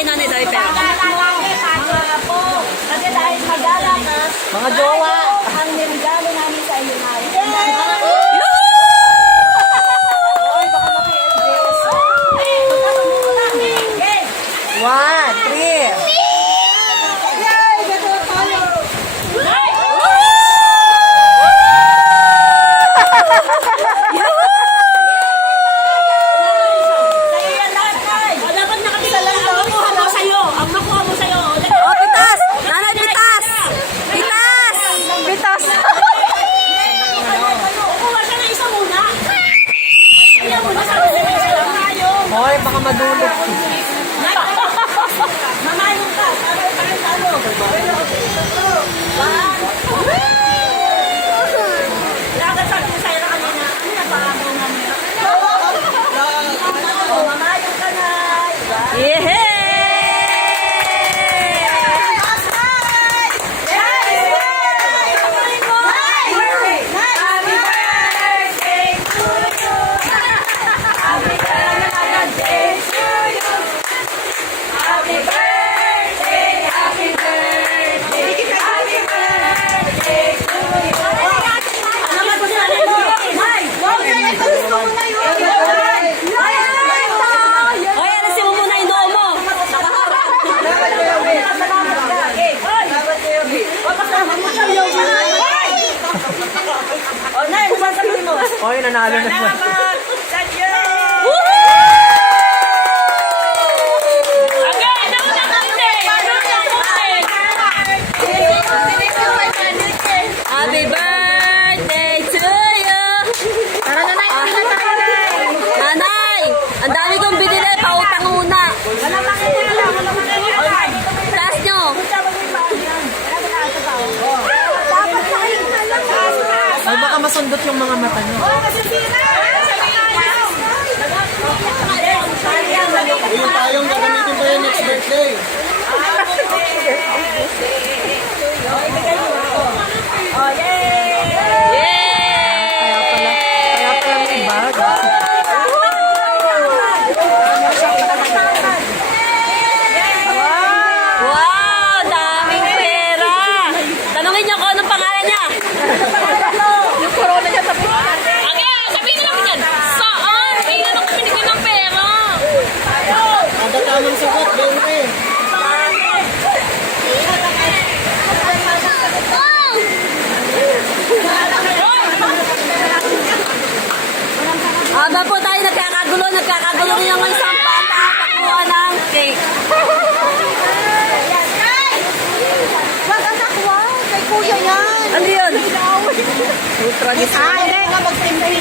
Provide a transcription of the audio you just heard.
kay Nanay Dawi pera? Kasi dahil magala ka, Mga jowa. ang nirigalo namin sa iyo na. One, three. Pitas! Nanay, pitas! Pitas! Pitas! Hoy, baka madulog. Mamayong ka. Laga sabi ko sa'yo na kanina, ano na paagaw nga mo? Mamayong ka na. Yehey! Hoy, alasin mo muna yung noo mo. Hoy, nanalo na siya. Happy birthday to you! Tara, nanay! Nanay! Ang dami kong binili, pautang muna. Taas nyo! Ay, baka masundot yung mga mata nyo. Yung tayong gagamitin pa yung next birthday. Kaya pala may bag. Wow! Daming pera! Tanungin niyo kung anong pangalan niya. Yung corona niya sa pera. Sabihin lang yan. Saan? Kailan ako binigyan ng pera? Kada tamang sagot, 20. Aba po tayo nagkakagulo rin naman sa pata. Pakuha ng cake. Wag ang takwa. Kay kuya yan. Ano yun? Ultra discount. Ay, nga magtimpi.